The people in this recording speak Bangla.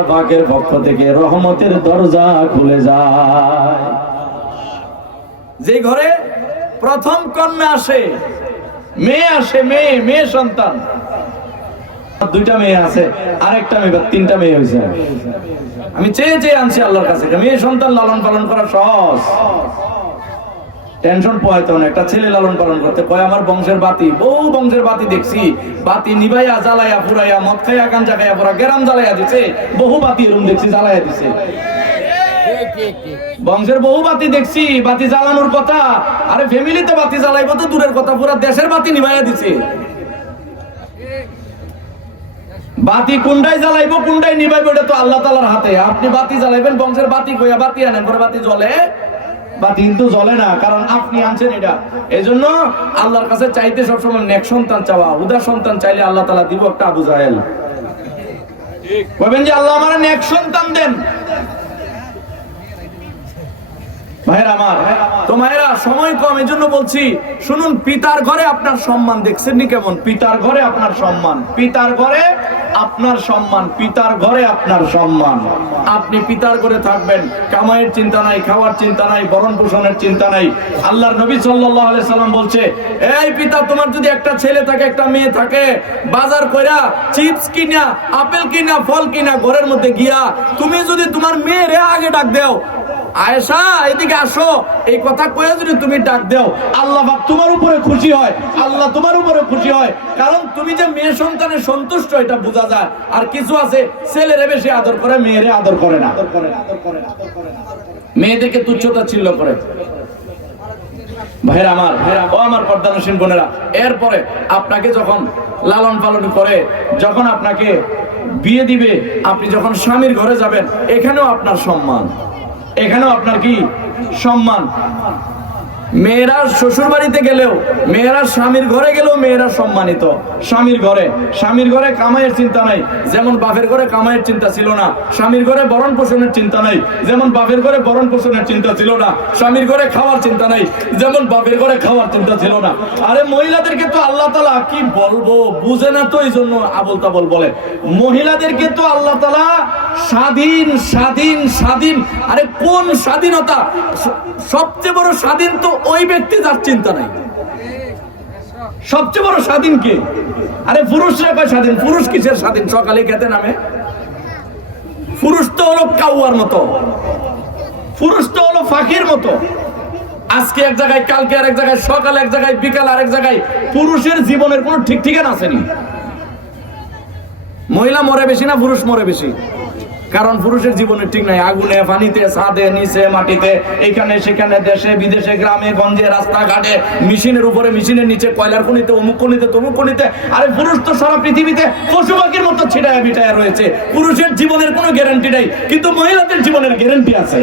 আল্লাহ পাকের পক্ষ থেকে রহমতের দরজা খুলে যায়। যে ঘরে প্রথম কন্যা আসে, মেয়ে আসে, মেয়ে সন্তান, দুইটা মেয়ে আছে, আরেকটা মেয়ে, তিনটা মেয়ে হয়েছে। আমি চেয়ে আনছি আল্লাহর কাছে, মেয়ে সন্তান লালন পালন করা সহজ, টেনশন পোহাইতো না। একটা ছেলে লালন পালন করতে কয় আমার বংশের বাতি, বহু বংশের বাতি দেখছি, বাতি নিভাইয়া জ্বালাইয়া পুরাইয়া মদ খাইয়া গাঞ্জা খাইয়া পুরা গেরাম জ্বালাইয়া দিছে, বহু বাতি এরকম দেখছি জ্বালাইয়া দিছে। বংশের বহু বাতি দেখছি, বাতি জ্বালানোর কথা, আরে ফ্যামিলিতে বাতি জ্বালাইবো তো দূরের কথা, পুরা দেশের বাতি নিভাইয়া দিছে। বাতি কুন্ডাই জ্বালাইবো, কুন্ডাই নিভাইবো, এটা তো আল্লাহ তাআলার হাতে। আপনি বাতি জ্বালাইবেন, বংশের বাতি কইয়া বাতি আনেন, পরে বাতি জ্বলে, বাতি কিন্তু জ্বলে না, কারণ আপনি আনছেন এটা। এজন্য আল্লাহর কাছে চাইতে সবসময় নেক সন্তান চাওয়া, উদার সন্তান চাইলে আল্লাহ তাআলা দিব একটা আবু জাহেল। বলবেন যে আল্লাহ আমার নেক সন্তান দেন। ভাইরা আমার, তো মায়েরা সময় কম, এজন্য বলছি শুনুন, পিতার ঘরে আপনার সম্মান দেখছেন নি কেমন? পিতার ঘরে আপনার সম্মান, পিতার ঘরে আপনার সম্মান, পিতার ঘরে আপনার সম্মান। আপনি পিতার ঘরে থাকবেন, কামাইয়ের চিন্তা নাই, খাওয়ার চিন্তা নাই, ভরণ পোষণের চিন্তা নাই। আল্লাহর নবী সাল্লাল্লাহু আলাইহি সাল্লাম বলছে, এই পিতা, তোমার যদি একটা ছেলে থাকে, একটা মেয়ে থাকে, বাজার কইরা চিপস কিনা, আপেল কিনা, ফল কিনা ঘরের মধ্যে গিয়া তুমি যদি তোমার মেয়েরে আগে ডাক দাও, আয়েশা এদিকে আসো, এই কথা কয়ে যদি তুমি ডাক দাও, আল্লাহ পাক তোমার উপরে খুশি হয়, আল্লাহ তোমার উপরে খুশি হয়। কারণ তুমি যে মেয়ে সন্তানে সন্তুষ্ট, এটা বোঝা যায়। আর কিছু আছে ছেলেরে বেশি আদর করে, মেয়েরে আদর করে না, মেয়েদেরকে তুচ্ছতা ছিল করে। ভাইরা আমার, ও আমার পর্দানশীল বোনেরা, এরপরে আপনাকে যখন লালন পালন করে, যখন আপনাকে বিয়ে দিবে, আপনি যখন স্বামীর ঘরে যাবেন, এখানেও আপনার সম্মান, এখানেও আপনার কি সম্মান। মেয়েরা শ্বশুর বাড়িতে গেলেও, মেয়েরা স্বামীর ঘরে গেলেও মেয়েরা সম্মানিত। স্বামীর ঘরে কামাইয়ের চিন্তা নাই, যেমন বাপের ঘরে কামাইয়ের চিন্তা ছিল না। স্বামীর ঘরে ভরণ পোষণের চিন্তা নাই, যেমন বাপের ঘরে ভরণ পোষণের চিন্তা ছিল না। স্বামীর ঘরে খাওয়ার চিন্তা নাই, যেমন বাপের ঘরে খাওয়ার চিন্তা ছিল না। আরে মহিলাদেরকে তো আল্লাহ তাআলা কি বলবো, বুঝে না তো, এই জন্য আবল তাবল বলে। মহিলাদেরকে তো আল্লাহ তাআলা স্বাধীন স্বাধীন স্বাধীন। আরে কোন স্বাধীনতা? সবচেয়ে বড় স্বাধীন তো ওই ব্যক্তি যার চিন্তা নাই। সবচেয়ে বড় স্বাধীন কে? আরে পুরুষরা কয় স্বাধীন, পুরুষ কিসের স্বাধীন? সকালে খেতে নামে, পুরুষ তো হলো কাউয়ার মতো, পুরুষ তো হলো ফাঁকির মতো। আজকে এক জায়গায়, কালকে আরেক জায়গায়, সকালে এক জায়গায়, বিকাল আরেক জায়গায়। পুরুষের জীবনের কোনো ঠিক ঠিকানা আসেনি। মহিলা মরে বেশি না পুরুষ মরে বেশি? কারণ পুরুষের জীবনে ঠিক নাই। আগুনে, পানিতে, ছাদে, নিচে, মাটিতে, এখানে সেখানে, দেশে বিদেশে, গ্রামে গঞ্জে, রাস্তাঘাটে, মেশিনের উপরে, মেশিনের নিচে, কয়লার খনিতে, অমুক খনিতে, তমুক খনিতে। আরে পুরুষ তো সারা পৃথিবীতে পশু পাখির মতো ছিটায়া বিটায়া রয়েছে। পুরুষের জীবনের কোনো গ্যারান্টি নাই, কিন্তু মহিলাদের জীবনের গ্যারান্টি আছে।